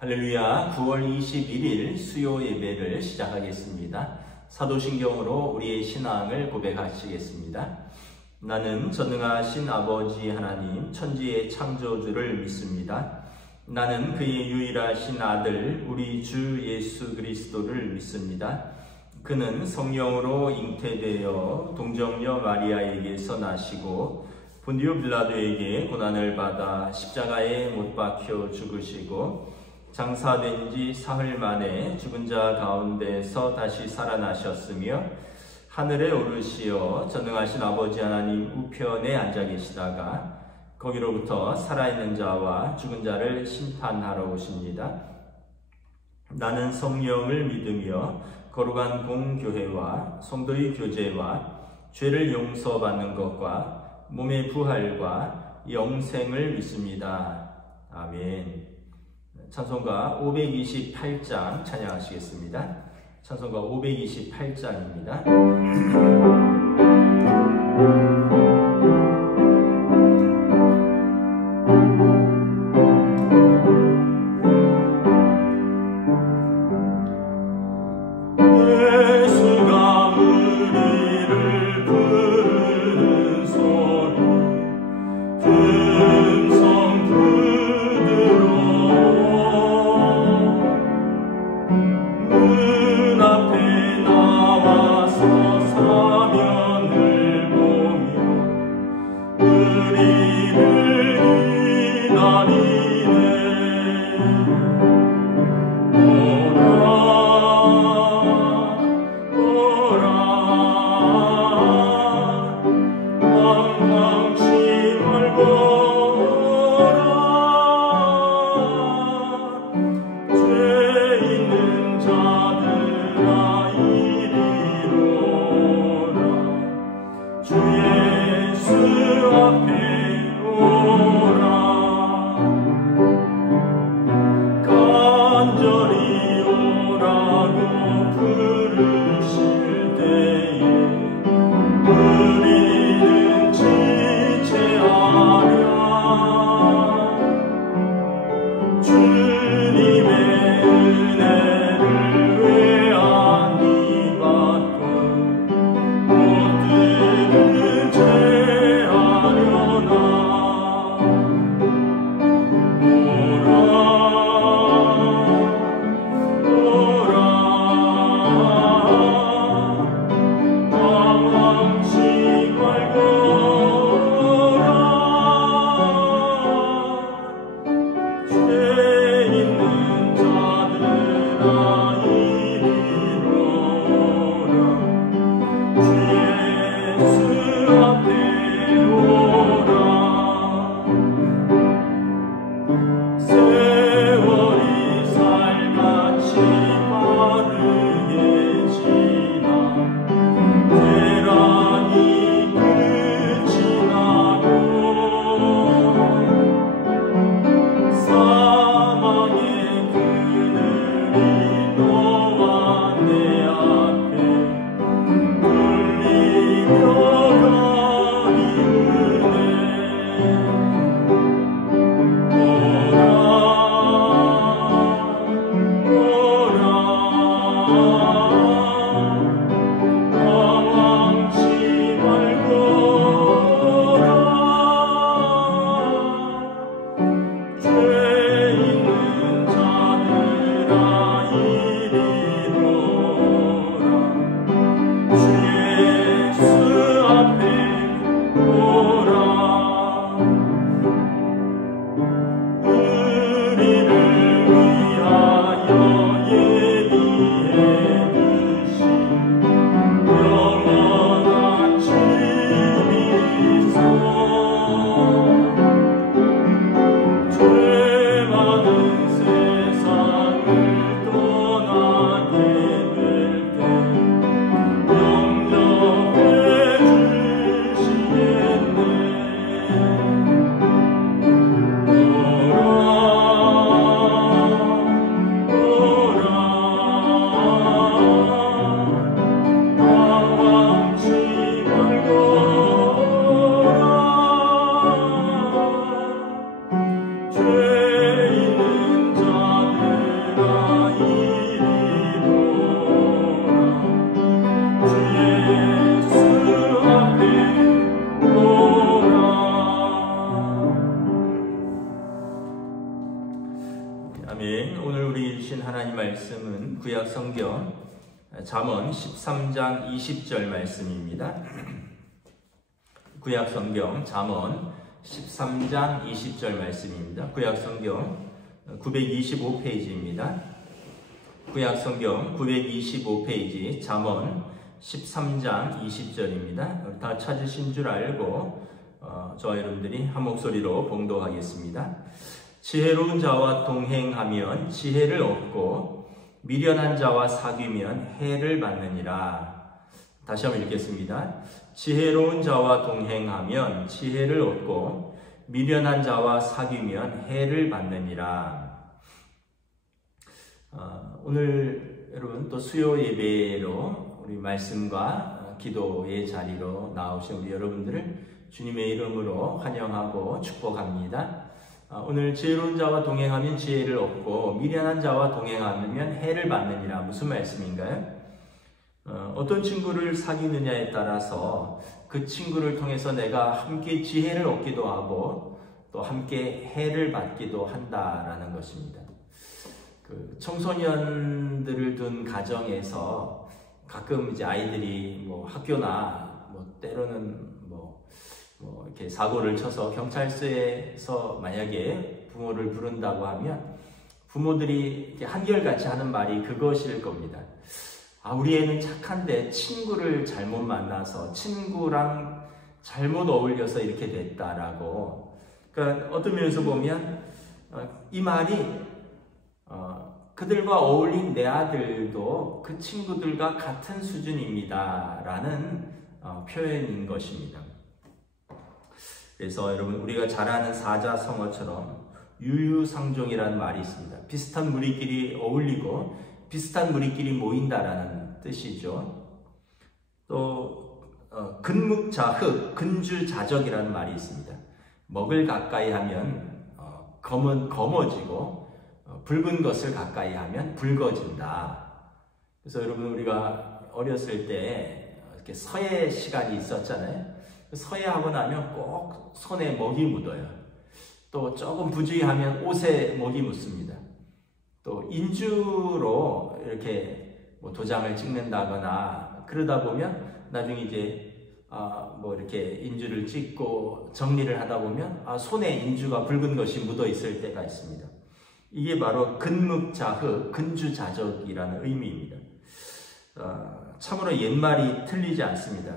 할렐루야. 9월 21일 수요 예배를 시작하겠습니다. 사도신경으로 우리의 신앙을 고백하시겠습니다. 나는 전능하신 아버지 하나님 천지의 창조주를 믿습니다. 나는 그의 유일하신 아들 우리 주 예수 그리스도를 믿습니다. 그는 성령으로 잉태되어 동정녀 마리아에게서 나시고 본디오 빌라도에게 고난을 받아 십자가에 못 박혀 죽으시고 장사된 지 사흘 만에 죽은 자 가운데서 다시 살아나셨으며 하늘에 오르시어 전능하신 아버지 하나님 우편에 앉아 계시다가 거기로부터 살아있는 자와 죽은 자를 심판하러 오십니다. 나는 성령을 믿으며 거룩한 공교회와 성도의 교제와 죄를 용서받는 것과 몸의 부활과 영생을 믿습니다. 아멘. 찬송가 528장 찬양하시겠습니다. 찬송가 528장입니다. 죄 있는 아멘. 오늘 우리 주신 하나님 말씀은 구약 성경 잠언 13장 20절 말씀입니다. 구약 성경 잠언 13장 20절 말씀입니다. 구약 성경 925페이지입니다. 구약 성경 925페이지 잠언 13장 20절입니다. 다 찾으신 줄 알고 저와 여러분들이 한 목소리로 봉독하겠습니다. 지혜로운 자와 동행하면 지혜를 얻고 미련한 자와 사귀면 해를 받느니라. 다시 한번 읽겠습니다. 지혜로운 자와 동행하면 지혜를 얻고 미련한 자와 사귀면 해를 받느니라. 오늘 여러분 또 수요 예배로 우리 말씀과 기도의 자리로 나오신 우리 여러분들을 주님의 이름으로 환영하고 축복합니다. 오늘 지혜로운 자와 동행하면 지혜를 얻고 미련한 자와 동행하면 해를 받느니라. 무슨 말씀인가요? 어떤 친구를 사귀느냐에 따라서 그 친구를 통해서 내가 함께 지혜를 얻기도 하고 또 함께 해를 받기도 한다라는 것입니다. 그 청소년들을 둔 가정에서 가끔 이제 아이들이 뭐 학교나 뭐 때로는 이렇게 사고를 쳐서 경찰서에서 만약에 부모를 부른다고 하면 부모들이 이렇게 한결같이 하는 말이 그것일 겁니다. 우리 애는 착한데 친구를 잘못 만나서 친구랑 잘못 어울려서 이렇게 됐다라고. 그러니까 어떤 면에서 보면 이 말이 그들과 어울린 내 아들도 그 친구들과 같은 수준입니다 라는 표현인 것입니다. 그래서 여러분 우리가 잘 아는 사자성어처럼 유유상종이라는 말이 있습니다. 비슷한 무리끼리 어울리고 비슷한 무리끼리 모인다라는 뜻이죠. 또 근묵자흑, 근주자적이라는 말이 있습니다. 먹을 가까이 하면 검어지고 붉은 것을 가까이 하면 붉어진다. 그래서 여러분 우리가 어렸을 때 이렇게 서예 시간이 있었잖아요. 서예하고 나면 꼭 손에 먹이 묻어요. 또 조금 부주의하면 옷에 먹이 묻습니다. 또 인주로 이렇게 뭐 도장을 찍는다거나 그러다 보면 나중에 이제 뭐 이렇게 인주를 찍고 정리를 하다 보면 손에 인주가 붉은 것이 묻어 있을 때가 있습니다. 이게 바로 근묵자흑, 근주자적이라는 의미입니다. 참으로 옛말이 틀리지 않습니다.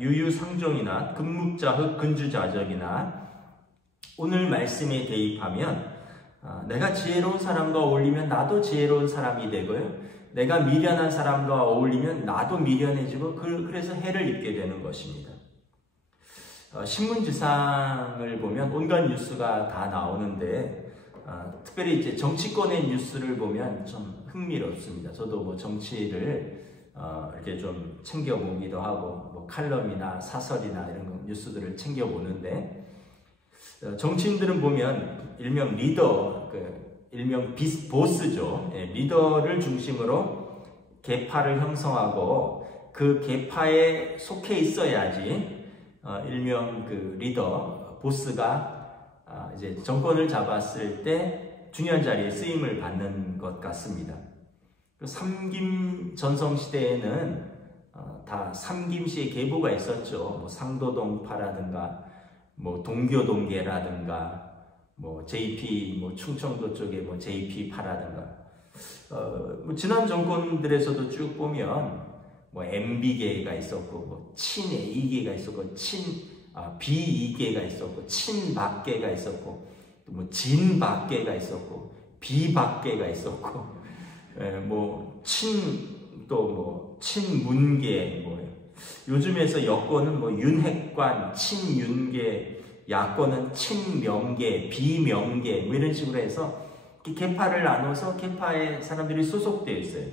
유유상종이나 근묵자흑, 근주자적이나 오늘 말씀에 대입하면 내가 지혜로운 사람과 어울리면 나도 지혜로운 사람이 되고요. 내가 미련한 사람과 어울리면 나도 미련해지고 그래서 해를 입게 되는 것입니다. 신문지상을 보면 온갖 뉴스가 다 나오는데 특별히 이제 정치권의 뉴스를 보면 좀 흥미롭습니다. 저도 뭐 정치를 이렇게 좀 챙겨보기도 하고 뭐 칼럼이나 사설이나 이런 뉴스들을 챙겨보는데 정치인들은 보면 일명 리더, 일명 보스죠. 리더를 중심으로 계파를 형성하고 그 계파에 속해 있어야지 일명 그 리더, 보스가 이제 정권을 잡았을 때 중요한 자리에 쓰임을 받는 것 같습니다. 삼김 전성시대에는 다 삼김씨의 계보가 있었죠. 뭐 상도동파라든가 뭐 동교동계라든가 뭐 JP 뭐 충청도 쪽에 뭐 JP파라든가 뭐 지난 정권들에서도 쭉 보면 뭐 MB계가 있었고 뭐 친A계가 있었고 BE계가 있었고 친박계가 있었고 뭐 진박계가 있었고 비박계가 있었고 뭐 친문계 요즘에서 여권은 뭐 윤핵관, 친윤계, 야권은 친명계, 비명계 뭐 이런 식으로 해서 계파를 나눠서 계파에 사람들이 소속되어 있어요.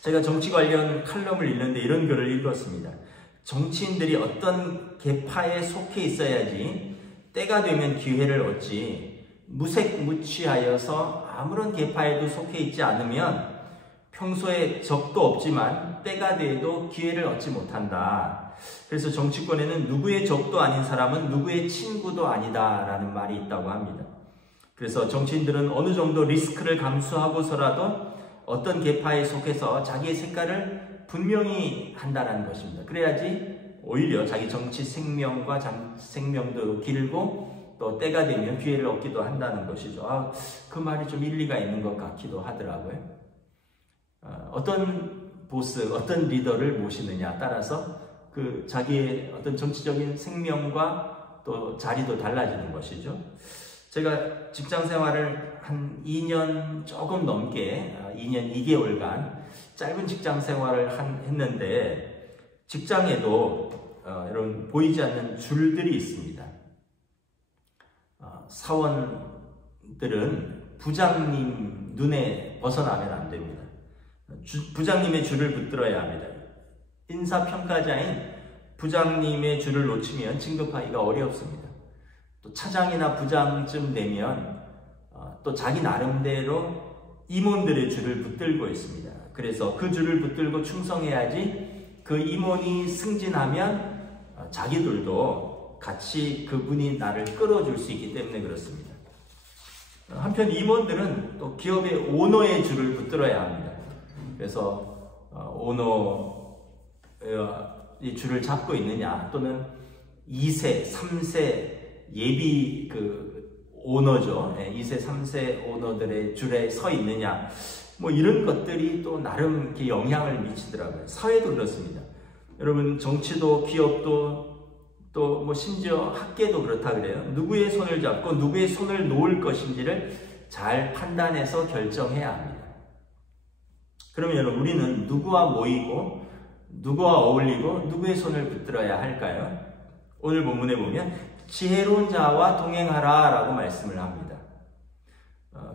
제가 정치 관련 칼럼을 읽는데 이런 글을 읽었습니다. 정치인들이 어떤 계파에 속해 있어야지 때가 되면 기회를 얻지 무색무취하여서 아무런 계파에도 속해 있지 않으면 평소에 적도 없지만 때가 돼도 기회를 얻지 못한다. 그래서 정치권에는 누구의 적도 아닌 사람은 누구의 친구도 아니다 라는 말이 있다고 합니다. 그래서 정치인들은 어느 정도 리스크를 감수하고서라도 어떤 계파에 속해서 자기의 색깔을 분명히 한다는 것입니다. 그래야지 오히려 자기 정치 생명과 생명도 길고 또 때가 되면 기회를 얻기도 한다는 것이죠. 그 말이 좀 일리가 있는 것 같기도 하더라고요. 어떤 보스, 어떤 리더를 모시느냐 따라서 그 자기의 어떤 정치적인 생명과 또 자리도 달라지는 것이죠. 제가 직장 생활을 한 2년 조금 넘게 2년 2개월간 짧은 직장 생활을 했는데 직장에도 여러분 보이지 않는 줄들이 있습니다. 사원들은 부장님 눈에 벗어나면 안 됩니다. 부장님의 줄을 붙들어야 합니다. 인사평가자인 부장님의 줄을 놓치면 진급하기가 어렵습니다. 또 차장이나 부장쯤 되면 또 자기 나름대로 임원들의 줄을 붙들고 있습니다. 그래서 그 줄을 붙들고 충성해야지 그 임원이 승진하면 자기들도 같이 그분이 나를 끌어줄 수 있기 때문에 그렇습니다. 한편 임원들은 또 기업의 오너의 줄을 붙들어야 합니다. 그래서 오너의 줄을 잡고 있느냐 또는 2세, 3세 예비 오너죠. 2세, 3세 오너들의 줄에 서 있느냐 뭐 이런 것들이 또 나름 이렇게 영향을 미치더라고요. 사회도 그렇습니다. 여러분 정치도 기업도 또 뭐 심지어 학계도 그렇다 그래요. 누구의 손을 잡고 누구의 손을 놓을 것인지를 잘 판단해서 결정해야 합니다. 그러면 여러분 우리는 누구와 모이고 누구와 어울리고 누구의 손을 붙들어야 할까요? 오늘 본문에 보면 지혜로운 자와 동행하라 라고 말씀을 합니다.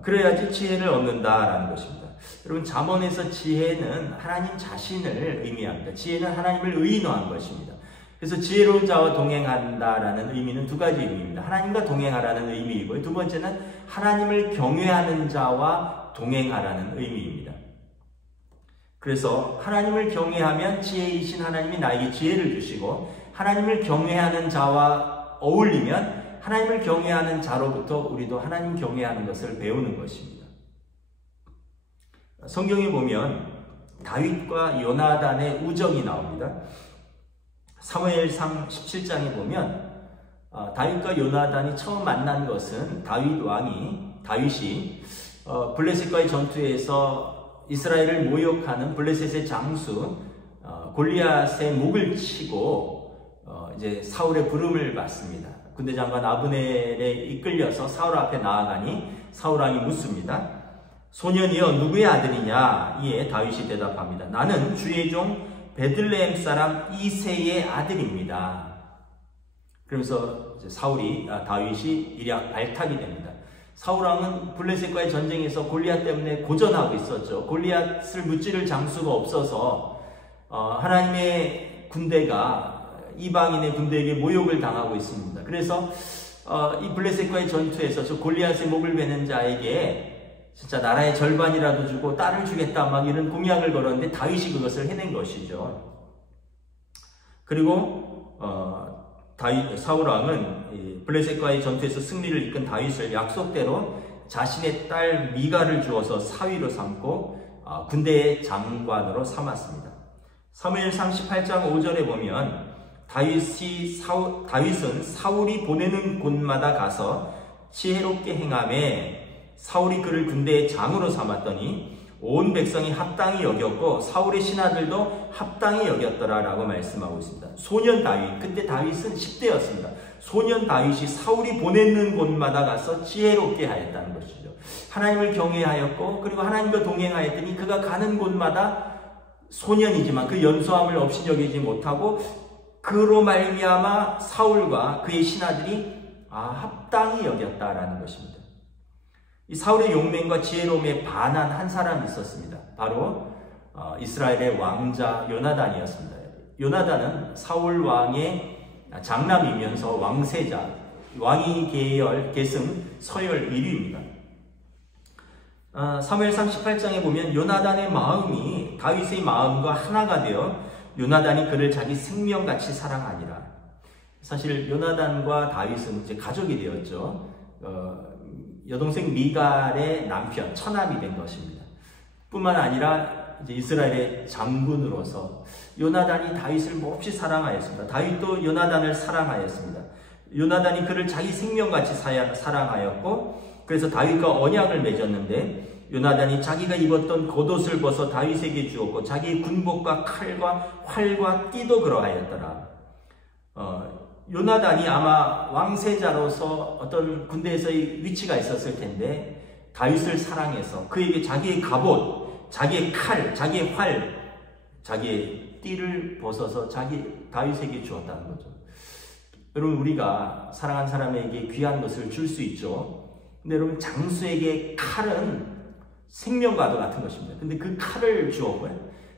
그래야지 지혜를 얻는다라는 것입니다. 여러분 잠언에서 지혜는 하나님 자신을 의미합니다. 지혜는 하나님을 의인화한 것입니다. 그래서 지혜로운 자와 동행한다라는 의미는 두 가지 의미입니다. 하나님과 동행하라는 의미이고요. 두 번째는 하나님을 경외하는 자와 동행하라는 의미입니다. 그래서 하나님을 경외하면 지혜이신 하나님이 나에게 지혜를 주시고 하나님을 경외하는 자와 어울리면 하나님을 경외하는 자로부터 우리도 하나님 경외하는 것을 배우는 것입니다. 성경에 보면 다윗과 요나단의 우정이 나옵니다. 사무엘상 17장에 보면 다윗과 요나단이 처음 만난 것은 다윗이 블레셋과의 전투에서 이스라엘을 모욕하는 블레셋의 장수 골리앗의 목을 치고 이제 사울의 부름을 받습니다. 군대 장관 아브넬에 이끌려서 사울 앞에 나아가니 사울 왕이 묻습니다. 소년이여 누구의 아들이냐? 이에 다윗이 대답합니다. 나는 주의 종 베들레헴 사람 이새의 아들입니다. 그러면서 다윗이 일약 발탁이 됩니다. 사울 왕은 블레셋과의 전쟁에서 골리앗 때문에 고전하고 있었죠. 골리앗을 무찌를 장수가 없어서 하나님의 군대가 이방인의 군대에게 모욕을 당하고 있습니다. 그래서 이 블레셋과의 전투에서 저 골리앗의 목을 베는 자에게 진짜 나라의 절반이라도 주고 딸을 주겠다 막 이런 공약을 걸었는데 다윗이 그것을 해낸 것이죠. 그리고 사울 왕은 블레셋과의 전투에서 승리를 이끈 다윗을 약속대로 자신의 딸 미가를 주어서 사위로 삼고 군대의 장관으로 삼았습니다. 사무엘상 18장 5절에 보면 다윗은 사울이 보내는 곳마다 가서 지혜롭게 행하며 사울이 그를 군대의 장으로 삼았더니 온 백성이 합당히 여겼고 사울의 신하들도 합당히 여겼더라 라고 말씀하고 있습니다. 소년 다윗, 그때 다윗은 10대였습니다. 소년 다윗이 사울이 보내는 곳마다 가서 지혜롭게 하였다는 것이죠. 하나님을 경외하였고 그리고 하나님과 동행하였더니 그가 가는 곳마다 소년이지만 그 연소함을 없이 여기지 못하고 그로 말미암아 사울과 그의 신하들이 합당히 여겼다라는 것입니다. 이 사울의 용맹과 지혜로움에 반한 한 사람이 있었습니다. 바로 이스라엘의 왕자 요나단이었습니다. 요나단은 사울 왕의 장남이면서 왕세자, 왕위 계열 계승 서열 1위입니다. 사무엘상 18장에 보면 요나단의 마음이 다윗의 마음과 하나가 되어 요나단이 그를 자기 생명같이 사랑하니라. 사실 요나단과 다윗은 이제 가족이 되었죠. 여동생 미갈의 남편, 처남이 된 것입니다. 뿐만 아니라 이제 이스라엘의 장군으로서 요나단이 다윗을 몹시 사랑하였습니다. 다윗도 요나단을 사랑하였습니다. 요나단이 그를 자기 생명같이 사랑하였고, 그래서 다윗과 언약을 맺었는데, 요나단이 자기가 입었던 겉옷을 벗어 다윗에게 주었고, 자기의 군복과 칼과 활과 띠도 그러하였더라. 요나단이 아마 왕세자로서 어떤 군대에서의 위치가 있었을 텐데, 다윗을 사랑해서 그에게 자기의 갑옷, 자기의 칼, 자기의 활, 자기의 띠를 벗어서 다윗에게 주었다는 거죠. 여러분, 우리가 사랑한 사람에게 귀한 것을 줄 수 있죠. 근데 여러분, 장수에게 칼은 생명과도 같은 것입니다. 근데 그 칼을 주었고요.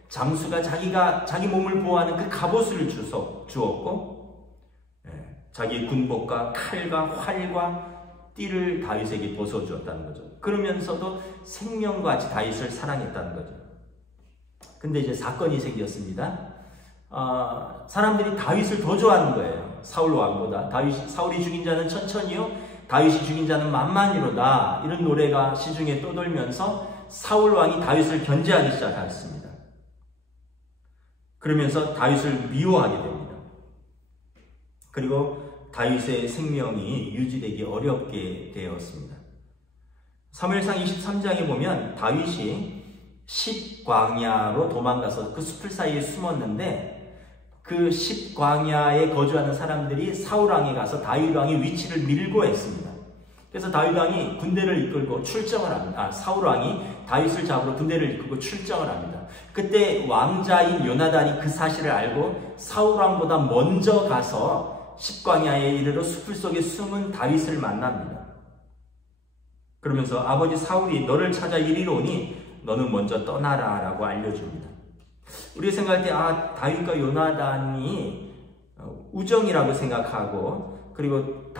장수가 자기 몸을 보호하는 그 갑옷을 주었고, 자기 군복과 칼과 활과 띠를 다윗에게 벗어주었다는 거죠. 그러면서도 생명과 같이 다윗을 사랑했다는 거죠. 근데 이제 사건이 생겼습니다. 사람들이 다윗을 더 좋아하는 거예요. 사울 왕보다. 사울이 죽인 자는 천천히요, 다윗이 죽인 자는 만만히로다. 이런 노래가 시중에 떠돌면서 사울 왕이 다윗을 견제하기 시작했습니다. 그러면서 다윗을 미워하게 됩니다. 그리고 다윗의 생명이 유지되기 어렵게 되었습니다. 사무엘상 23장에 보면 다윗이 십광야로 도망가서 그 숲을 사이에 숨었는데, 그 십광야에 거주하는 사람들이 사울왕에 가서 다윗왕의 위치를 밀고 했습니다. 그래서 다윗왕이 군대를 이끌고 출정을 합니다. 사울왕이 다윗을 잡으러 군대를 이끌고 출정을 합니다. 그때 왕자인 요나단이 그 사실을 알고 사울왕보다 먼저 가서 십광야에 이르러 숲을 속에 숨은 다윗을 만납니다. 그러면서 아버지 사울이 너를 찾아 이리로 오니 너는 먼저 떠나라 라고 알려줍니다. 우리가 생각할 때 다윗과 요나단이 우정이라고 생각하고, 그리고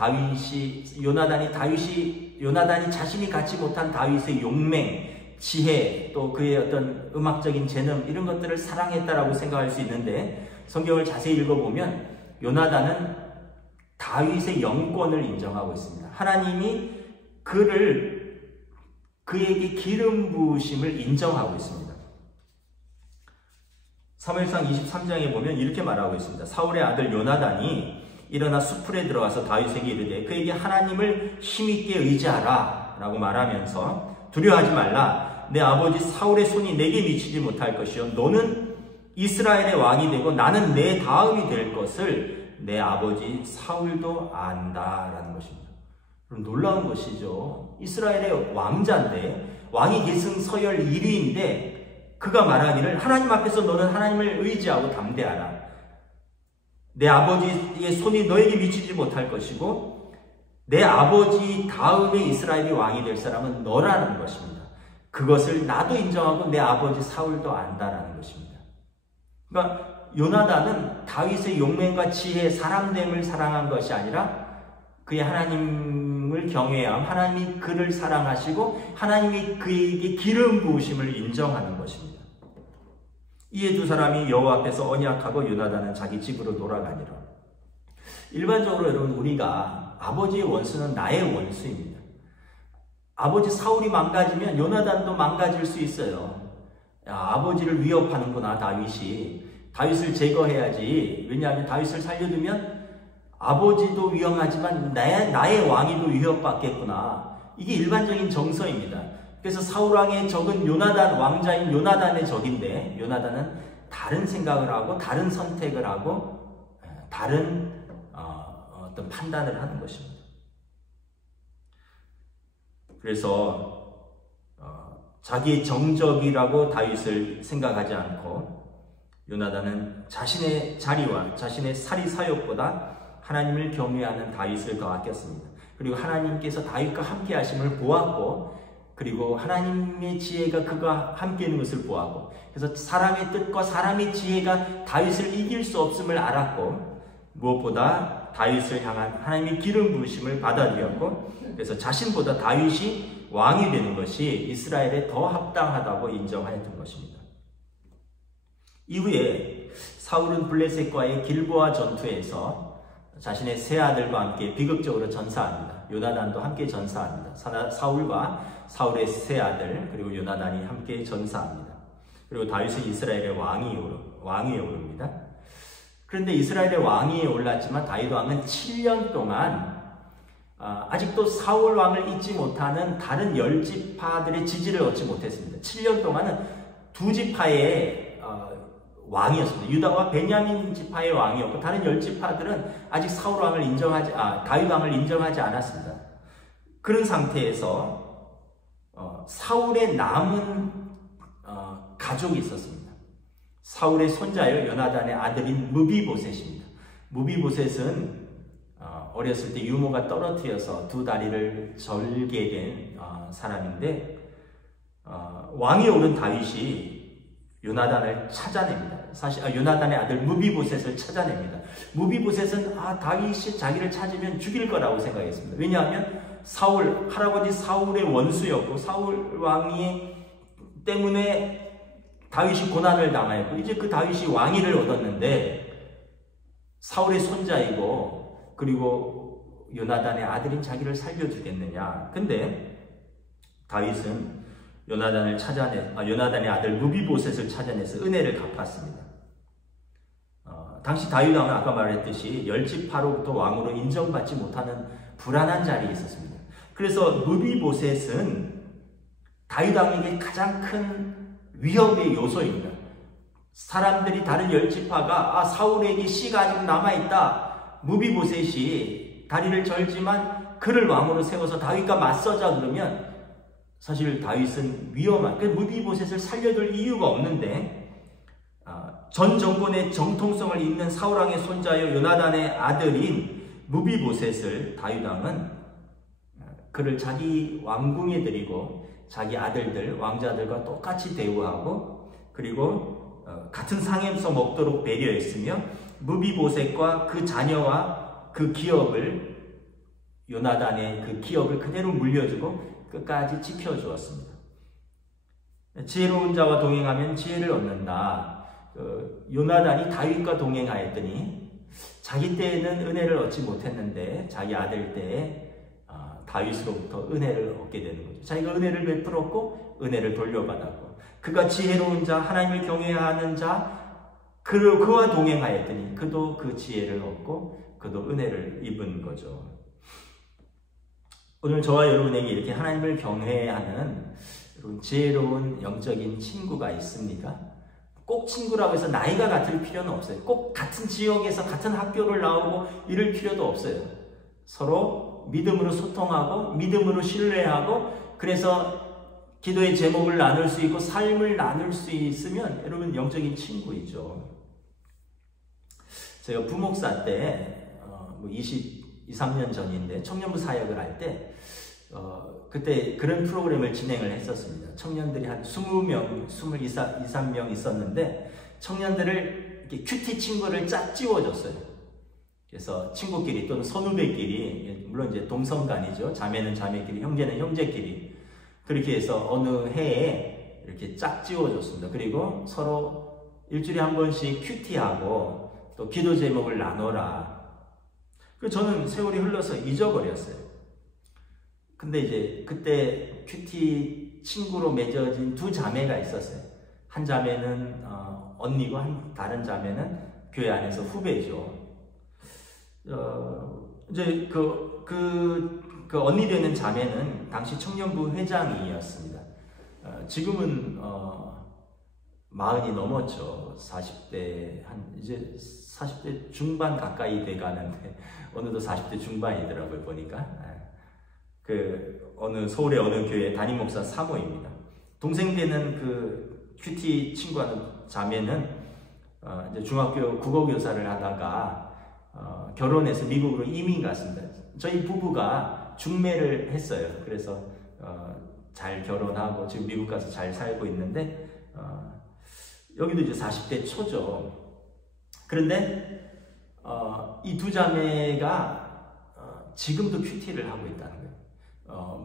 요나단이 자신이 갖지 못한 다윗의 용맹, 지혜, 또 그의 어떤 음악적인 재능, 이런 것들을 사랑했다라고 생각할 수 있는데, 성경을 자세히 읽어보면 요나단은 다윗의 영권을 인정하고 있습니다. 하나님이 그에게 기름 부으심을 인정하고 있습니다. 사무엘상 23장에 보면 이렇게 말하고 있습니다. 사울의 아들 요나단이 일어나 수풀에 들어가서 다윗에게 이르되 그에게 하나님을 힘있게 의지하라 라고 말하면서, 두려워하지 말라. 내 아버지 사울의 손이 내게 미치지 못할 것이요 너는 이스라엘의 왕이 되고 나는 내 다음이 될 것을 내 아버지 사울도 안다라는 것입니다. 놀라운 것이죠. 이스라엘의 왕자인데, 왕위 계승 서열 1위인데 그가 말하기를 하나님 앞에서 너는 하나님을 의지하고 담대하라. 내 아버지의 손이 너에게 미치지 못할 것이고 내 아버지 다음에 이스라엘이 왕이 될 사람은 너라는 것입니다. 그것을 나도 인정하고 내 아버지 사울도 안다라는 것입니다. 그러니까 요나단은 다윗의 용맹과 지혜, 사람됨을 사랑한 것이 아니라 그의 하나님을 경외함, 하나님이 그를 사랑하시고 하나님이 그에게 기름 부으심을 인정하는 것입니다. 이에 두 사람이 여호와 앞에서 언약하고 요나단은 자기 집으로 돌아가니라. 일반적으로 여러분, 우리가 아버지의 원수는 나의 원수입니다. 아버지 사울이 망가지면 요나단도 망가질 수 있어요. 아버지를 위협하는구나 다윗을 제거해야지. 왜냐하면 다윗을 살려두면 아버지도 위험하지만 나의 왕위도 위협받겠구나. 이게 일반적인 정서입니다. 그래서 사울왕의 적은 왕자인 요나단의 적인데, 요나단은 다른 생각을 하고 다른 선택을 하고 다른 어떤 판단을 하는 것입니다. 그래서 자기의 정적이라고 다윗을 생각하지 않고 요나단은 자신의 자리와 자신의 사리사욕보다 하나님을 경외하는 다윗을 더 아꼈습니다. 그리고 하나님께서 다윗과 함께 하심을 보았고, 그리고 하나님의 지혜가 그가 함께 있는 것을 보았고, 그래서 사람의 뜻과 사람의 지혜가 다윗을 이길 수 없음을 알았고, 무엇보다 다윗을 향한 하나님의 기름 부으심을 받아들였고, 그래서 자신보다 다윗이 왕이 되는 것이 이스라엘에 더 합당하다고 인정하였던 것입니다. 이후에 사울은 블레셋과의 길보아 전투에서 자신의 세 아들과 함께 비극적으로 전사합니다. 요나단도 함께 전사합니다. 사울과 사울의 세 아들 그리고 요나단이 함께 전사합니다. 그리고 다윗은 이스라엘의 왕위에 오릅니다. 그런데 이스라엘의 왕위에 올랐지만 다윗 왕은 7년 동안 아직도 사울 왕을 잊지 못하는 다른 10지파들의 지지를 얻지 못했습니다. 7년 동안은 두 지파의 왕이었습니다. 유다와 베냐민 지파의 왕이었고 다른 10지파들은 아직 사울 왕을 다윗 왕을 인정하지 않았습니다. 그런 상태에서 사울의 남은 가족이 있었습니다. 사울의 손자요 요나단의 아들인 무비보셋입니다. 무비보셋은 어렸을 때 유모가 떨어뜨려서 두 다리를 절게 된 사람인데 왕이 오른 다윗이 요나단을 찾아냅니다. 요나단의 아들 무비보셋을 찾아냅니다. 무비보셋은 다윗이 자기를 찾으면 죽일 거라고 생각했습니다. 왜냐하면 할아버지 사울의 원수였고 사울 왕이 때문에 다윗이 고난을 당하였고 이제 그 다윗이 왕위를 얻었는데 사울의 손자이고 그리고 요나단의 아들인 자기를 살려주겠느냐. 근데 다윗은 요나단의 아들 무비보셋을 찾아내서 은혜를 갚았습니다. 당시 다윗 왕은 아까 말했듯이 10지파로부터 왕으로 인정받지 못하는 불안한 자리에 있었습니다. 그래서 무비보셋은 다윗 왕에게 가장 큰 위협의 요소입니다. 사람들이 다른 10지파가 사울에게 씨가 아직 남아있다. 무비보셋이 다리를 절지만 그를 왕으로 세워서 다윗과 맞서자 그러면 사실 다윗은 무비보셋을 살려둘 이유가 없는데 전 정권의 정통성을 잇는 사울왕의 손자여 요나단의 아들인 무비보셋을 다윗 왕은 그를 자기 왕궁에 들이고 자기 아들들 왕자들과 똑같이 대우하고 그리고 같은 상에서 먹도록 배려했으며 무비보셋과 그 자녀와 그 기업을 요나단의 그 기업을 그대로 물려주고 끝까지 지켜주었습니다. 지혜로운 자와 동행하면 지혜를 얻는다. 요나단이 다윗과 동행하였더니 자기 때에는 은혜를 얻지 못했는데 자기 아들 때에 다윗으로부터 은혜를 얻게 되는 거죠. 자기가 은혜를 베풀었고 은혜를 돌려받았고 그가 지혜로운 자, 하나님을 경외하는 자, 그와 동행하였더니 그도 그 지혜를 얻고 그도 은혜를 입은 거죠. 오늘 저와 여러분에게 이렇게 하나님을 경외하는 지혜로운 영적인 친구가 있습니까? 꼭 친구라고 해서 나이가 같을 필요는 없어요. 꼭 같은 지역에서 같은 학교를 나오고 이럴 필요도 없어요. 서로 믿음으로 소통하고 믿음으로 신뢰하고 그래서 기도의 제목을 나눌 수 있고 삶을 나눌 수 있으면 여러분 영적인 친구이죠. 제가 부목사 때 23년 전인데 청년부 사역을 할 때 그때 그런 프로그램을 진행을 했었습니다. 청년들이 한 20명, 23명 있었는데 청년들을 이렇게 큐티 친구를 짝 지워줬어요. 그래서 친구끼리 또는 선후배끼리, 물론 이제 동성간이죠. 자매는 자매끼리, 형제는 형제끼리 그렇게 해서 어느 해에 이렇게 짝 지워줬습니다. 그리고 서로 일주일에 한 번씩 큐티하고 또 기도 제목을 나눠라. 저는 세월이 흘러서 잊어버렸어요. 근데 이제 그때 큐티 친구로 맺어진 두 자매가 있었어요. 한 자매는 언니고 다른 자매는 교회 안에서 후배죠. 이제 그 언니 되는 자매는 당시 청년부 회장이었습니다. 지금은 40이 넘었죠. 40대 이제 40대 중반 가까이 돼가는데 어느덧 40대 중반이더라고요 보니까. 서울의 어느 교회 담임 목사 사모입니다. 동생 되는 그 큐티 친구하는 자매는 이제 중학교 국어교사를 하다가 결혼해서 미국으로 이민 갔습니다. 저희 부부가 중매를 했어요. 그래서 잘 결혼하고 지금 미국 가서 잘 살고 있는데 여기도 이제 40대 초죠. 그런데 이 두 자매가 지금도 큐티를 하고 있다는 거예요.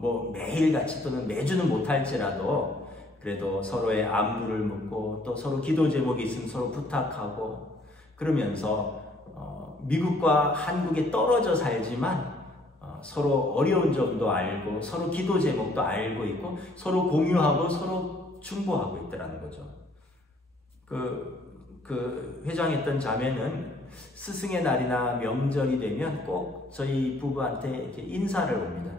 뭐 매일같이 또는 매주는 못할지라도 그래도 서로의 안부를 묻고 또 서로 기도 제목이 있으면 서로 부탁하고 그러면서 미국과 한국에 떨어져 살지만 서로 어려운 점도 알고 서로 기도 제목도 알고 있고 서로 공유하고 서로 중보하고 있더라는 거죠. 그 회장했던 자매는 스승의 날이나 명절이 되면 꼭 저희 부부한테 이렇게 인사를 옵니다.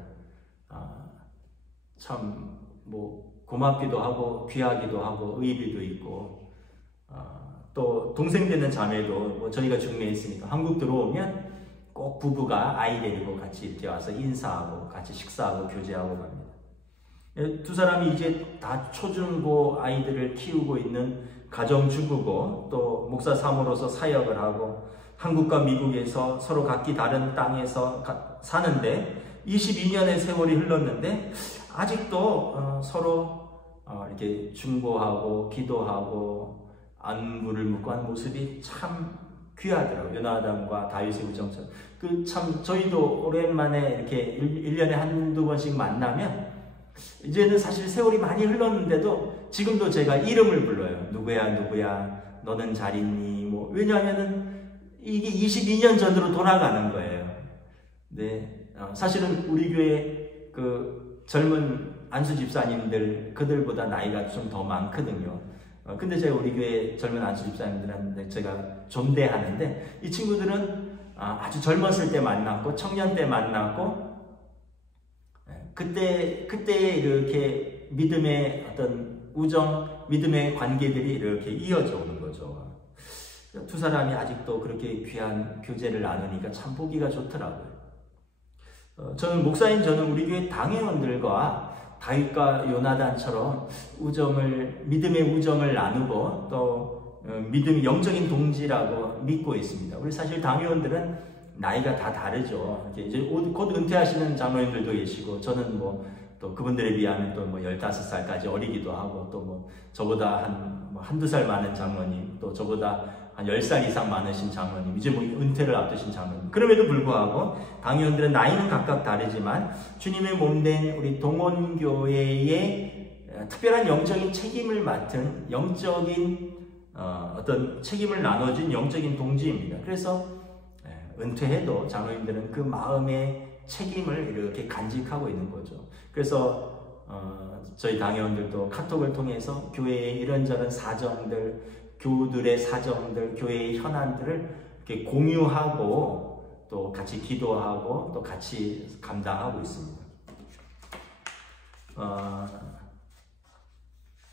참 뭐 고맙기도 하고 귀하기도 하고 의리도 있고, 또 동생 되는 자매도 뭐 저희가 중매에 있으니까 한국 들어오면 꼭 부부가 아이 데리고 같이 이렇게 와서 인사하고 같이 식사하고 교제하고 갑니다. 두 사람이 이제 다 초중고 아이들을 키우고 있는 가정주부고 또 목사 사모로서 사역을 하고 한국과 미국에서 서로 각기 다른 땅에서 사는데 22년의 세월이 흘렀는데 아직도 서로 이렇게 중보하고 기도하고 안부를 묻고 하는 모습이 참 귀하더라고요. 요나단과 다윗의 우정처럼. 참 저희도 오랜만에 이렇게 1년에 한두 번씩 만나면 이제는 사실 세월이 많이 흘렀는데도 지금도 제가 이름을 불러요. 누구야 누구야 너는 잘 있니? 뭐 왜냐하면은 이게 22년 전으로 돌아가는 거예요. 네, 사실은 우리 교회 그 젊은 안수 집사님들 그들보다 나이가 좀 더 많거든요. 근데 제가 우리 교회 젊은 안수 집사님들한테 제가 존대하는데 이 친구들은 아주 젊었을 때 만났고 청년 때 만났고 그때 이렇게 믿음의 어떤 우정, 믿음의 관계들이 이렇게 이어져 오는 거죠. 두 사람이 아직도 그렇게 귀한 교제를 나누니까 참 보기가 좋더라고요. 저는 목사인 저는 우리 교회 당회원들과 다윗과 요나단처럼 믿음의 우정을 나누고 또 믿음의 영적인 동지라고 믿고 있습니다. 우리 사실 당회원들은 나이가 다 다르죠. 이제 곧 은퇴하시는 장로님들도 계시고 저는 뭐 또 그분들에 비하면 또 뭐 15살까지 어리기도 하고 또 뭐 저보다 한두 살 많은 장로님 또 저보다 한 10살 이상 많으신 장로님 이제 뭐 은퇴를 앞두신 장로님 그럼에도 불구하고 당회원들은 나이는 각각 다르지만 주님의 몸된 우리 동원교회의 특별한 영적인 책임을 맡은 영적인 어떤 책임을 나눠준 영적인 동지입니다. 그래서 은퇴해도 장로님들은 그 마음의 책임을 이렇게 간직하고 있는 거죠. 그래서 저희 당회원들도 카톡을 통해서 교회의 이런저런 사정들, 교우들의 사정들, 교회의 현안들을 이렇게 공유하고 또 같이 기도하고 또 같이 감당하고 있습니다.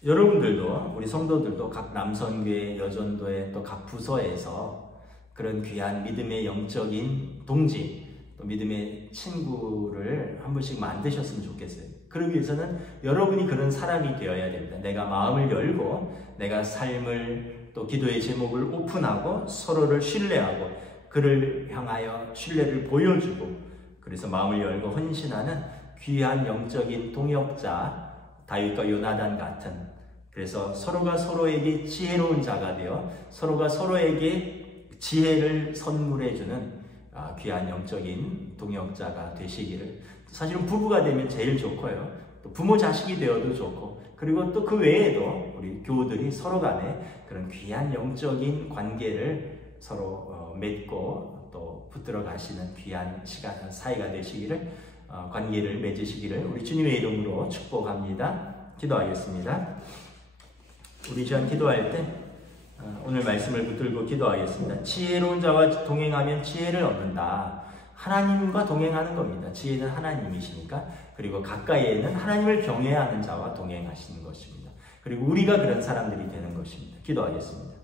여러분들도 우리 성도들도 각 남선교회, 여전도회 또 각 부서에서 그런 귀한 믿음의 영적인 동지 또 믿음의 친구를 한 분씩 만드셨으면 좋겠어요. 그러기 위해서는 여러분이 그런 사람이 되어야 됩니다. 내가 마음을 열고 내가 삶을 또 기도의 제목을 오픈하고 서로를 신뢰하고 그를 향하여 신뢰를 보여주고 그래서 마음을 열고 헌신하는 귀한 영적인 동역자 다윗과 요나단 같은 그래서 서로가 서로에게 지혜로운 자가 되어 서로가 서로에게 지혜를 선물해주는 귀한 영적인 동역자가 되시기를 사실은 부부가 되면 제일 좋고요. 또 부모 자식이 되어도 좋고 그리고 또 그 외에도 우리 교우들이 서로 간에 그런 귀한 영적인 관계를 서로 맺고 또 붙들어 가시는 귀한 시간 사이가 되시기를 관계를 맺으시기를 우리 주님의 이름으로 축복합니다. 기도하겠습니다. 우리 시간 기도할 때 오늘 말씀을 붙들고 기도하겠습니다. 지혜로운 자와 동행하면 지혜를 얻는다. 하나님과 동행하는 겁니다. 지혜는 하나님이시니까. 그리고 가까이에는 하나님을 경외하는 자와 동행하시는 것입니다. 그리고 우리가 그런 사람들이 되는 것입니다. 기도하겠습니다.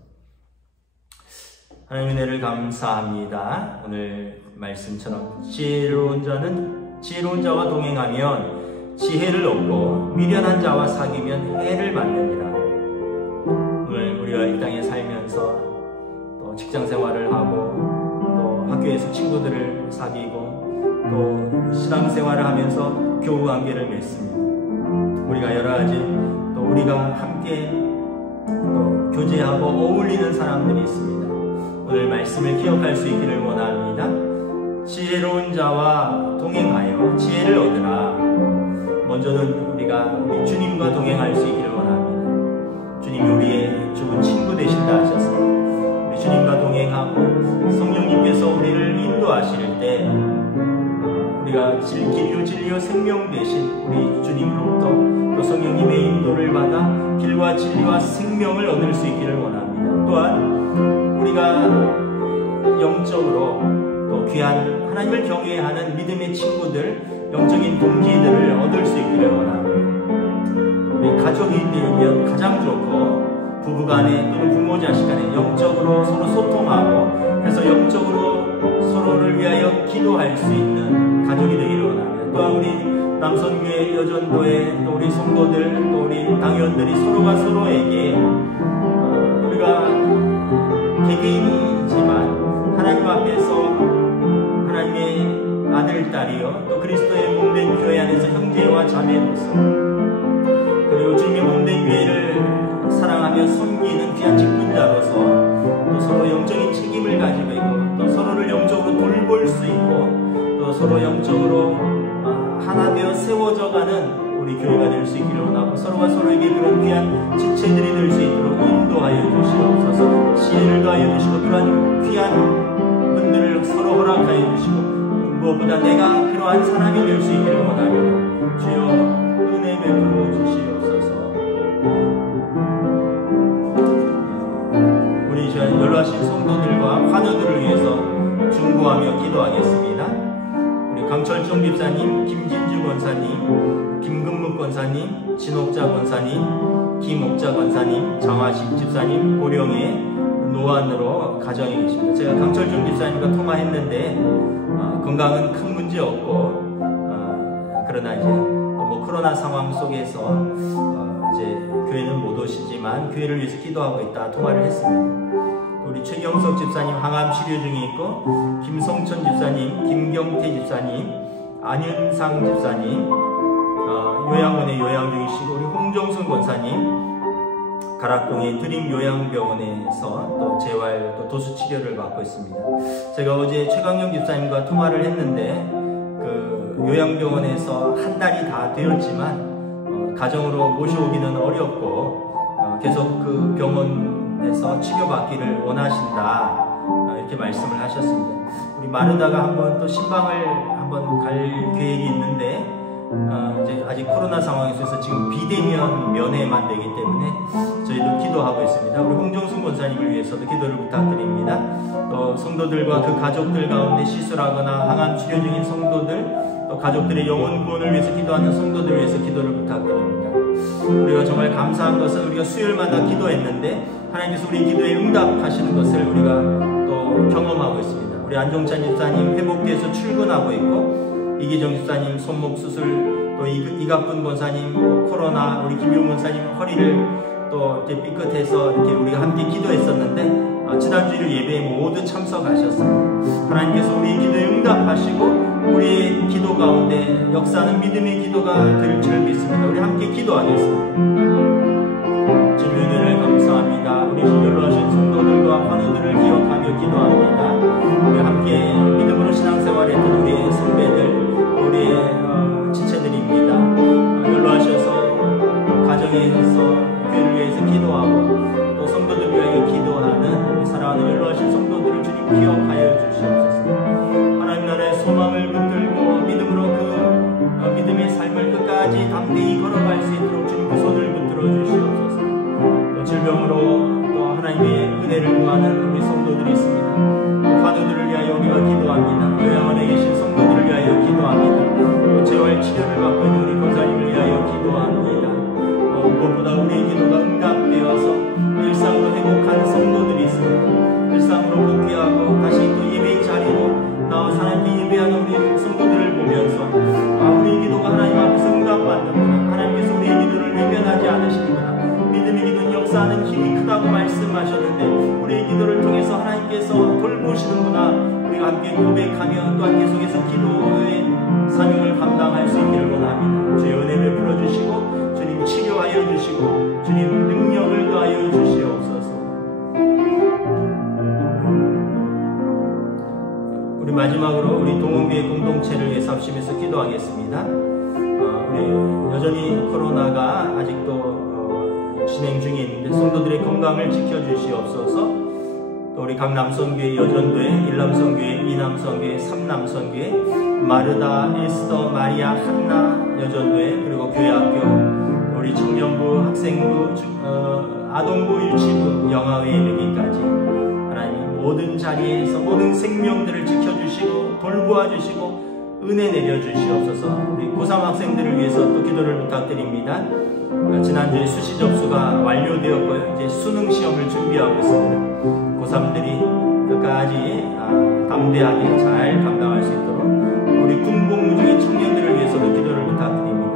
하나님의 은혜를 감사합니다. 오늘 말씀처럼 지혜로운 자와 동행하면 지혜를 얻고 미련한 자와 사귀면 해를 받느니라. 오늘 우리가 이 땅에 살면서 또 직장 생활을 하고 또 학교에서 친구들을 사귀고 또 신앙생활을 하면서 교우 관계를 맺습니다. 우리가 여러 가지 또 우리가 함께 또 교제하고 어울리는 사람들이 있습니다. 오늘 말씀을 기억할 수 있기를 원합니다. 지혜로운 자와 동행하여 지혜를 얻으라. 먼저는 우리가 우리 주님과 동행할 수 있기를 원합니다. 주님이 우리의 좋은 친구 되신다 하셨습니다. 우리 주님과 동행하고 성령님께서 우리를 인도하실 때 우리가 길이요 진리요 생명 되신 우리 주님으로부터 또 성령님의 인도를 받아 길과 진리와 생명을 얻을 수 있기를 원합니다. 또한 우리가 영적으로 또 귀한 하나님을 경외하는 믿음의 친구들, 영적인 동기들을 얻을 수 있기를 원합니다. 우리 가족이 되면 가장 좋고 부부간에 또는 부모 자식 간에 영적으로 서로 소통하고 해서 영적으로 서로를 위하여 기도할 수 있는 가족이 되기를 원합니다. 또한 우리 남선교회 여전도회 또 우리 성도들 또 우리 당회원들이 서로가 서로에게 우리가 개개인이지만 하나님 앞에서 하나님의 아들, 딸이요 또 그리스도의 몸된 교회 안에서 형제와 자매로서 그리고 주님의 몸된 교회를 사랑하며 섬기는 귀한 직분자로서 또 서로 영적인 책임을 가지고 있고 또 서로를 영적으로 돌볼 수 있고 또 서로 영적으로 하나 되어 세워져가는 우리 교회가 될 수 있기를 원하고 서로가 서로에게 그런 귀한 지체들이 될 수 있도록 인도하여 주시옵소서. 지혜를 더하여 주시고 그런 귀한 분들을 서로 허락하여 주시고 무엇보다 내가 그러한 사람이 될 수 있기를 원하며 주여 은혜 베풀어 주시옵소서. 우리 연로하신 성도들과 환우들을 위해서 중보하며 기도하겠습니다. 우리 강철종 집사님, 김진주 권사님, 김근묵 권사님, 진옥자 권사님, 김옥자 권사님, 정화식 집사님, 고령의 노안으로 가정에 계십니다. 제가 강철종 집사님과 통화했는데 건강은 큰 문제 없고 그러나 이제 뭐 코로나 상황 속에서 이제 교회는 못 오시지만 교회를 위해서 기도하고 있다 통화를 했습니다. 우리 최경석 집사님 항암 치료 중에 있고 김성천 집사님, 김경태 집사님, 안윤상 집사님 요양원에 요양 중이시고 우리 홍정순 권사님 가락동의 드림 요양병원에서 또 재활 또 도수 치료를 받고 있습니다. 제가 어제 최강영 집사님과 통화를 했는데 그 요양병원에서 한 달이 다 되었지만 가정으로 모셔오기는 어렵고 계속 그 병원에서 치료받기를 원하신다 이렇게 말씀을 하셨습니다. 우리 마르다가 한번 또 신방을 한번 갈 계획이 있는데 이제 아직 코로나 상황에서 지금 비대면 면회만 되기 때문에 저희도 기도하고 있습니다. 우리 홍정순 권사님을 위해서도 기도를 부탁드립니다. 또 성도들과 그 가족들 가운데 시술하거나 항암 치료 중인 성도들 또 가족들의 영혼 구원을 위해서 기도하는 성도들을 위해서 기도를 부탁드립니다. 우리가 정말 감사한 것은 우리가 수요일마다 기도했는데 하나님께서 우리 기도에 응답하시는 것을 우리가 또 경험하고 있습니다. 우리 안종찬 집사님 회복돼서 출근하고 있고 이기정 집사님 손목 수술 또 이갑분 권사님 코로나 우리 김용 권사님 허리를 또 이렇게 삐끗해서 이렇게 우리가 함께 기도했었는데 지난주일 예배에 모두 참석하셨습니다. 하나님께서 우리의 기도에 응답하시고 우리의 기도 가운데 역사하는 믿음의 기도가 될 줄 믿습니다. 우리 함께 기도하겠습니다. 주님의 은혜를 감사합니다. 우리 연로하신 성도들과 환우들을 기억하며 기도합니다. 우리 함께 믿음으로 신앙생활했던 우리의 선배들 우리의 지체들입니다. 연로하셔서 가정에서 교회를 위해서 기도하고 또 성도들 위하여 기도하는 우리 사랑하는 연로하신 성도들을 주님 기억하여 주시옵소서. 하나님 나라의 소망을 붙들고 믿음으로 그 믿음의 삶을 끝까지 담대히 걸어갈 수 있도록 주님 그 손을 붙들어 주시옵소서. 또 질병으로 또 하나님의 은혜를 구하는 우리 성도들이 있습니다. 환우들을 위하여 우리가 기도합니다. 요양원에 계신 성도들을 위하여 기도합니다. 또 재활 치료를 받고 있는 우리 권사님을 위하여 기도합니다. 무엇보다 우리의 기도가 응답되어서 일상으로 회복하는 성도들이 있습니다. 일상으로 복귀하고 다시 또 예배의 자리로 나와서 하나님께 예배하는 우리 성도들을 보면서 우리의 기도가 하나님 앞에서 응답받는구나. 하나님께서 우리의 기도를 외면하지 않으시는구나. 믿음의 기도는 역사하는 힘이 크다고 말씀하셨는데 우리의 기도를 통해서 하나님께서 돌보시는구나. 우리가 함께 고백하며 또한 계속해서 기도의 사명을 감당할 수 있기를 원합니다. 주의 은혜 베풀어 주시고 주님 치료하여 주시고 주님 능력을 더하여 주시옵소서. 우리 마지막으로 우리 동원교회 공동체를 위해서 합심해서 기도하겠습니다. 우리 여전히 코로나가 아직도 진행 중에 있는데 성도들의 건강을 지켜주시옵소서. 또 우리 각 남성교회, 여전도회, 일남성교회, 이남성교회, 삼남성교회, 마르다, 에스더, 마리아, 한나 여전도회, 그리고 교회학교, 우리 청년부, 학생부, 아동부, 유치부, 영아회 이르기까지 하나님 모든 자리에서 모든 생명들을 지켜주시고 돌보아주시고 은혜 내려주시옵소서. 우리 고3 학생들을 위해서 또 기도를 부탁드립니다. 지난주에 수시 접수가 완료되었고요. 이제 수능 시험을 준비하고 있습니다. 고3들이 끝까지 담대하게 잘 감당할 수 있도록 우리 군복무 중인 청년들을 위해서도 기도를 부탁드립니다.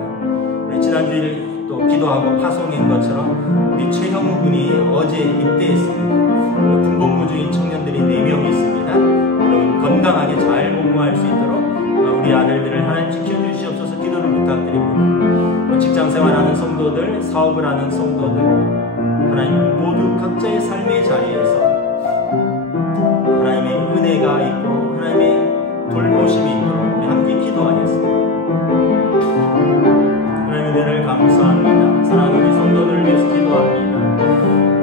우리 지난주에 또 기도하고 파송한 것처럼 우리 최형우 군이 어제 입대했습니다. 군복무 중인 청년들이 4명 있습니다. 여러분 건강하게 잘 복무할 수 있도록 우리 아들들을 하나님 지켜주시옵소서 기도를 부탁드립니다. 직장생활하는 성도들, 사업을 하는 성도들 하나님 모두 각자의 삶의 자리에서 하나님의 은혜가 있고 하나님의 돌보심이 있도록 우리 함께 기도하겠습니다. 하나님의 은혜를 감사합니다. 사랑하는 우리 성도들을 위해서 기도합니다.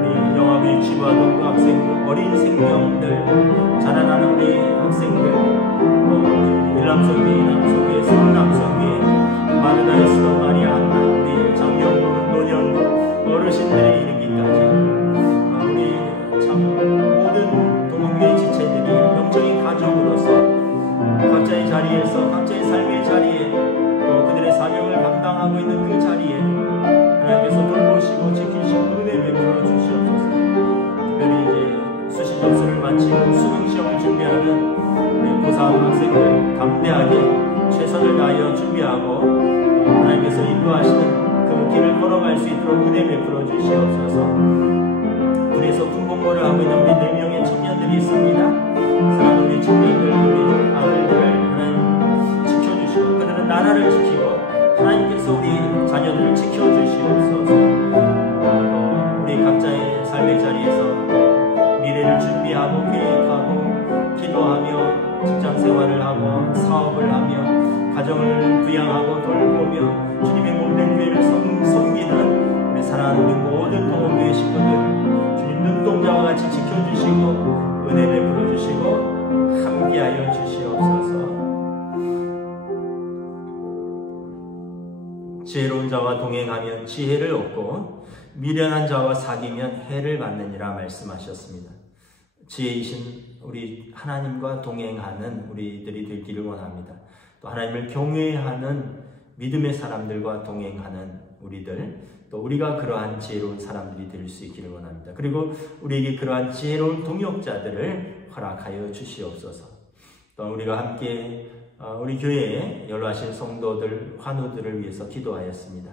우리 영아부, 유치부, 아동부, 학생부, 어린 생명들, 자라나는 우리 학생들, 일남성교회, 이남성교회, 삼남성교회, 마르다에서 마리아, 한나, 우리 장년부, 노년부, 어르신들의 이르기까지 우리 참 모든 동원교회 지체들이 영적인 가족으로서 각자의 자리에서 각자의 삶의 자리에 또 그들의 사명을 감당하고 있는 그 자리에 하나님께서 돌보시고 지키시고 은혜 베풀어 주시옵소서. 특별히 이제 수시 접수를 마치고 수능 시험을 준비하는 우리 고3 학생들 담대하게 최선을 다하여 준비하고 하나님께서 인도하시는 그 길을 걸어갈 수 있도록 은혜 베풀어 주시옵소서. 군에서 군복무를 하고 있는 우리 4명의 청년들이 있습니다. 사랑하는 우리 청년들, 우리 아들들을 하나님 지켜주시고 그들은 나라를 지키고 하나님께서 우리 자녀들을 지켜주시옵소서. 우리 각자의 삶의 자리에서 미래를 준비하고 계획하고 기도하며 직장생활을 하고 사업을 하며 가정을 부양하고 돌보며 주님의 모든 교회를 섬기는 우리 사랑하는 우리 모든 동원교회 식구들 주님 눈동자와 같이 지켜주시고 은혜 베풀어 주시고 함께하여 주시옵소서. 지혜로운 자와 동행하면 지혜를 얻고 미련한 자와 사귀면 해를 받느니라 말씀하셨습니다. 지혜이신 우리 하나님과 동행하는 우리들이 되기를 원합니다. 또 하나님을 경외하는 믿음의 사람들과 동행하는 우리들, 또 우리가 그러한 지혜로운 사람들이 될 수 있기를 원합니다. 그리고 우리에게 그러한 지혜로운 동역자들을 허락하여 주시옵소서. 또 우리가 함께 우리 교회에 연로하신 성도들, 환우들을 위해서 기도하였습니다.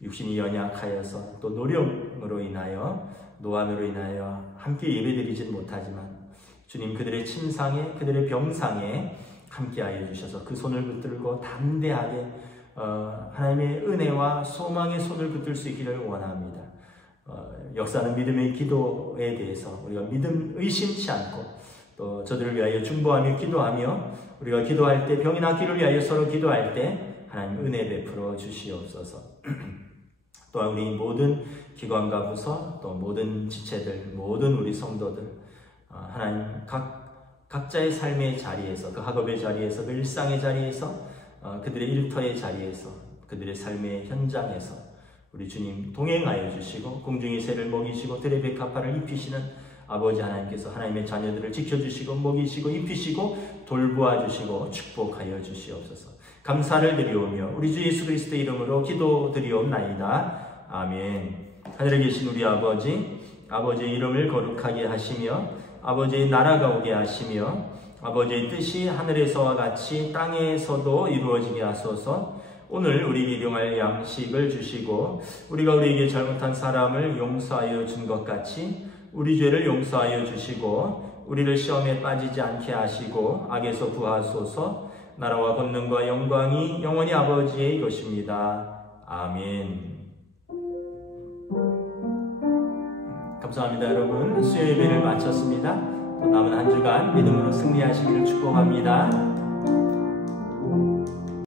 육신이 연약하여서 또 노령으로 인하여 노안으로 인하여 함께 예배드리진 못하지만 주님 그들의 침상에 그들의 병상에 함께하여 주셔서 그 손을 붙들고 담대하게 하나님의 은혜와 소망의 손을 붙들 수 있기를 원합니다. 역사는 믿음의 기도에 대해서 우리가 믿음 의심치 않고 또 저들을 위하여 중보하며 기도하며 우리가 기도할 때 병이 낫기를 위하여 서로 기도할 때 하나님 은혜 베풀어 주시옵소서. 또한 우리 모든 기관과 부서 또 모든 지체들 모든 우리 성도들 하나님 각자의 삶의 자리에서 그 학업의 자리에서 그 일상의 자리에서 그들의 일터의 자리에서 그들의 삶의 현장에서 우리 주님 동행하여 주시고 공중의 새를 먹이시고 들의 백합화를 입히시는 아버지 하나님께서 하나님의 자녀들을 지켜주시고 먹이시고 입히시고 돌보아 주시고 축복하여 주시옵소서. 감사를 드리오며 우리 주 예수 그리스도의 이름으로 기도드리옵나이다. 아멘. 하늘에 계신 우리 아버지, 아버지의 이름을 거룩하게 하시며 아버지의 나라가 오게 하시며 아버지의 뜻이 하늘에서와 같이 땅에서도 이루어지게 하소서. 오늘 우리에게 일용할 양식을 주시고 우리가 우리에게 잘못한 사람을 용서하여 준 것 같이 우리 죄를 용서하여 주시고 우리를 시험에 빠지지 않게 하시고 악에서 구하소서. 나라와 권능과 영광이 영원히 아버지의 것입니다. 아멘. 감사합니다. 여러분 수요 예배를 마쳤습니다. 또 남은 한 주간 믿음으로 승리하시기를 축복합니다.